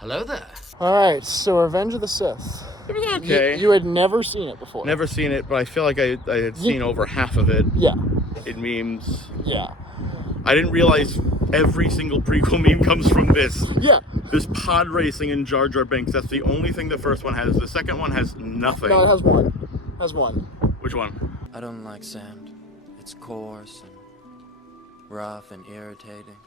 Hello there. Alright, so Revenge of the Sith. It was okay. You had never seen it before. Never seen it, but I feel like I had seen over half of it. Yeah. In memes. Yeah. I didn't realize every single prequel meme comes from this. Yeah. This pod racing in Jar Jar Binks. That's the only thing the first one has. The second one has nothing. No, it has one. Which one? I don't like sand. It's coarse and rough and irritating.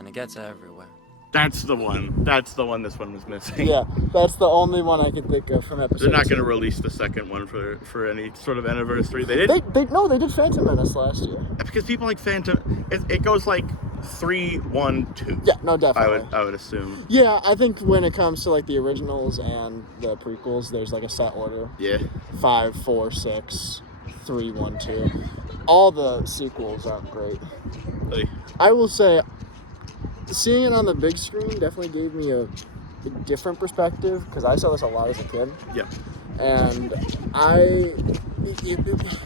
And it gets everywhere. That's the one. That's the one this one was missing. Yeah, that's the only one I can think of from episode They're not going to 2. release the second one for any sort of anniversary. They did. They did Phantom Menace last year. Because people like Phantom. It goes like 3, 1, 2. Yeah, no, definitely. I would assume. Yeah, I think when it comes to like the originals and the prequels, there's like a set order. Yeah. 5, 4, 6, 3, 1, 2. All the sequels aren't great. Really? I will say, seeing it on the big screen definitely gave me a different perspective because I saw this a lot as a kid. Yeah. And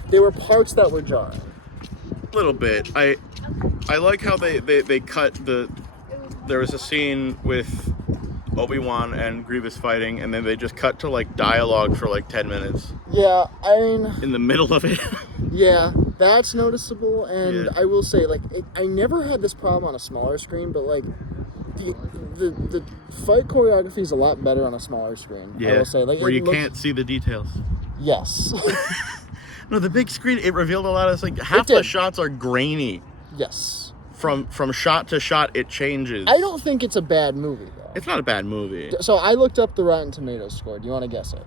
there were parts that were jarring. A little bit. I like how they cut there was a scene with Obi-Wan and Grievous fighting, and then they just cut to like dialogue for like 10 minutes. Yeah, I mean, in the middle of it. Yeah, that's noticeable, and yeah. I will say, like, I never had this problem on a smaller screen, but like the fight choreography is a lot better on a smaller screen. Yeah, I will say, like, where you can't see the details. Yes. No, the big screen, it revealed a lot of, like, half the shots are grainy. Yes. From shot to shot, it changes. I don't think it's a bad movie, though. It's not a bad movie. So I looked up the Rotten Tomatoes score. Do you want to guess it?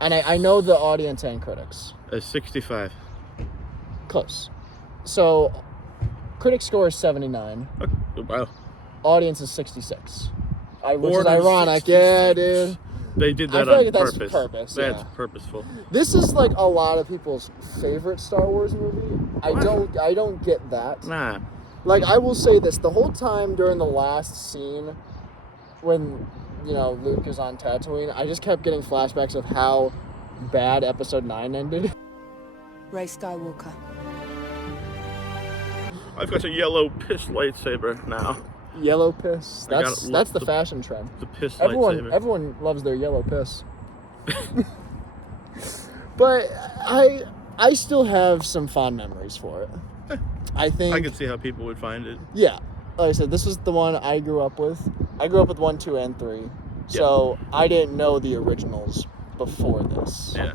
And I know the audience and critics. 65. Close. So, critic score is 79. Oh, wow. Audience is 66. Which is Order ironic. 66. Yeah, dude. They did that on purpose. Yeah. That's purposeful. This is like a lot of people's favorite Star Wars movie. I don't get that. Nah. Like, I will say this, the whole time during the last scene when, Luke is on Tatooine, I just kept getting flashbacks of how bad Episode 9 ended. Rey Skywalker. I've got a yellow piss lightsaber now. Yellow piss. That's the fashion trend. The piss lightsaber. Everyone loves their yellow piss. But I still have some fond memories for it. I can see how people would find it. Yeah. Like I said, this is the one I grew up with. I grew up with 1, 2, and 3. So I didn't know the originals before this. Yeah.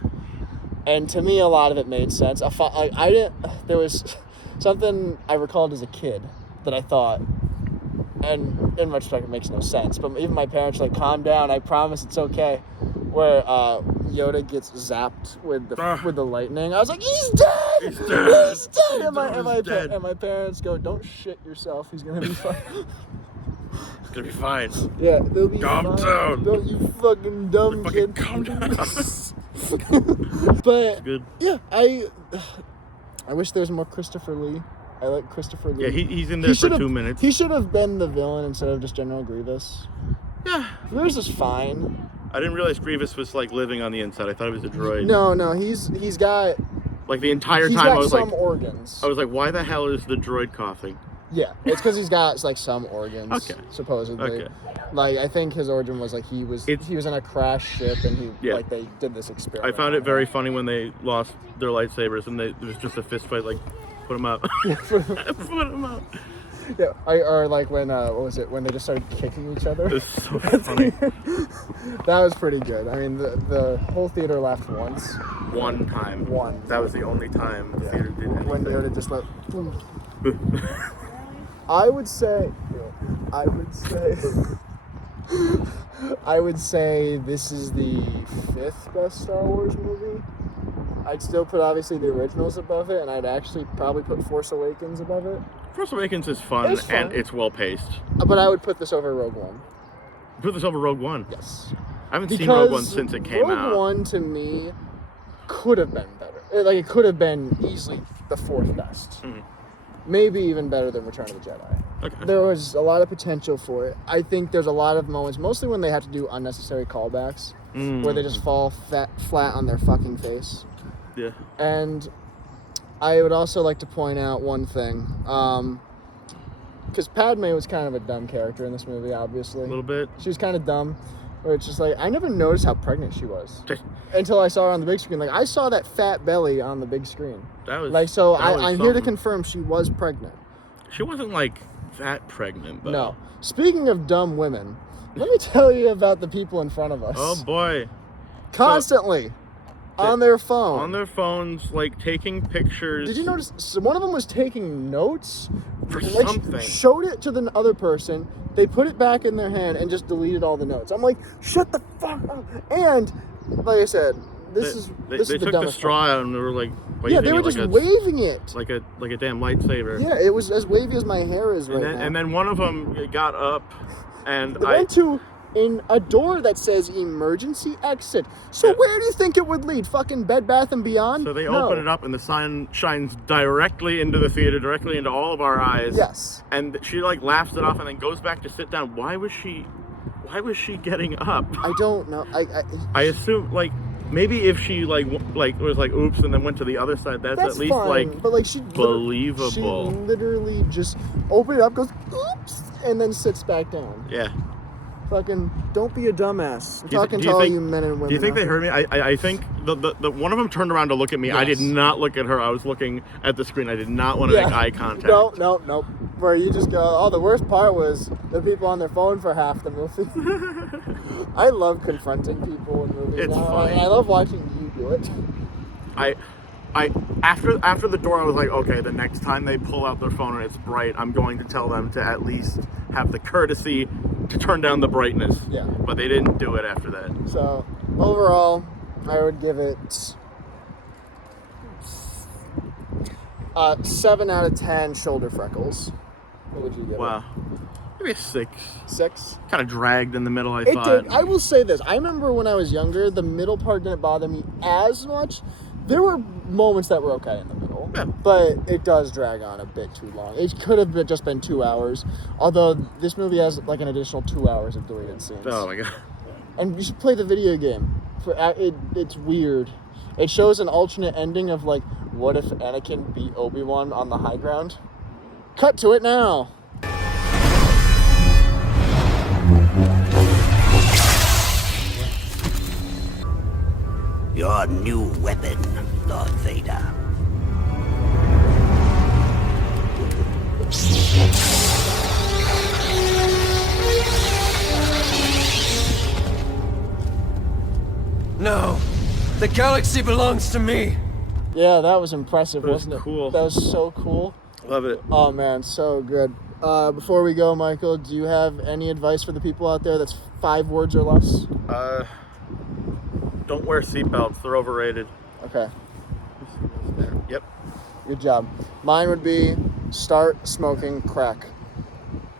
And to me, a lot of it made sense. There was something I recalled as a kid that I thought, and in retrospect, it makes no sense. But even my parents were like, calm down, I promise it's okay. Where Yoda gets zapped with the lightning. I was like, he's dead! He's dead! He's dead! And my parents go, don't shit yourself, he's gonna be fine. It's gonna be fine. Yeah, they'll be fine. Calm down. Don't you fucking dumb kid. Calm down. But, good. Yeah, I wish there was more Christopher Lee. I like Christopher Lee. Yeah, he's in there for 2 minutes. He should have been the villain instead of just General Grievous. Yeah. Grievous is fine. I didn't realize Grievous was, like, living on the inside. I thought he was a droid. No, he's got... Like, the entire time I was like... He's got some organs. I was like, why the hell is the droid coughing? Yeah, it's because he's got, like, some organs, supposedly. Okay. Like, I think his origin was, like, he was in a crash ship, and they did this experiment. I found it very funny when they lost their lightsabers, and it was just a fist fight, like, put them up. Put them up. Yeah, or like when, when they just started kicking each other. It was so funny. That was pretty good. I mean, the whole theater laughed once. One time. That was the only time the theater did anything. When Yoda just let... I would say this is the 5th best Star Wars movie. I'd still put, obviously, the originals above it, and I'd actually probably put Force Awakens above it. Force Awakens is fun, and it's well-paced. But I would put this over Rogue One. Put this over Rogue One? Yes. I haven't seen Rogue One since it came out. Rogue One, to me, could have been better. Like, it could have been easily the 4th best. Mm-hmm. Maybe even better than Return of the Jedi. Okay. There was a lot of potential for it. I think there's a lot of moments, mostly when they have to do unnecessary callbacks, where they just fall flat on their fucking face. Yeah. And I would also like to point out one thing. because Padme was kind of a dumb character in this movie, obviously. A little bit. She was kind of dumb. Where it's just like, I never noticed how pregnant she was until I saw her on the big screen. Like, I saw that fat belly on the big screen. That was like, so that was I'm here to something. confirm she was pregnant. She wasn't like that pregnant, though. No. Speaking of dumb women, let me tell you about the people in front of us. Oh boy. Constantly on their phone. On their phones, like taking pictures. Did you notice? So one of them was taking notes For like, something. Showed it to the other person. They put it back in their hand and just deleted all the notes. I'm like, shut the fuck up. And like I said, this is They the took the dumbest straw part. out and they were like waving Yeah, they were it just like waving it. like a damn lightsaber. Yeah, it was as wavy as my hair is right now. And then one of them got up, and They went to in a door that says emergency exit. So Yeah. where do you think it would lead? Fucking Bed Bath and Beyond? So they No. open it up, and the sun shines directly into the theater, directly into all of our eyes. Yes. And she like laughs it off, and then goes back to sit down. Why was she getting up? I don't know. I assume like maybe if she like was like oops, and then went to the other side. That's at least fine, like but like she believable. She literally just opened it up, goes oops, and then sits back down. Yeah. Fucking don't be a dumbass. I'm Do you talking do to you all think- you men and women. Do you think out they there. heard me? I think the one of them turned around to look at me. I did Yes. not look at her. I was looking at the screen. I did not want to make eye contact. No. Where you just go, oh, the worst part was the people on their phone for half the movie. I love confronting people in movies. It's now. funny. I love watching you do it. I after the door, I was like, okay, the next time they pull out their phone and it's bright, I'm going to tell them to at least have the courtesy to turn down the brightness. Yeah. But they didn't do it after that. So overall, I would give it 7 out of 10 shoulder freckles. What would you give Wow. Maybe a 6. it? 6? Kind of dragged in the middle, I It thought. did. I will say this. I remember when I was younger, the middle part didn't bother me as much. There were moments that were okay in the middle, Yeah. but it does drag on a bit too long. It could have just been 2 hours, although this movie has like an additional 2 hours of deleted scenes. Oh my god. And you should play the video game. It's weird. It shows an alternate ending of like, what if Anakin beat Obi-Wan on the high ground? Cut to it now. Your new weapon, Lord Vader. No, the galaxy belongs to me. Yeah, that was impressive, That was wasn't it? cool. That was so cool. Love it. Oh man, so good. Before we go, Michael, do you have any advice for the people out there that's 5 words or less? Don't wear seatbelts. They're overrated. Okay, Yep. good job. Mine would be start smoking crack.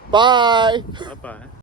Bye! Bye-bye.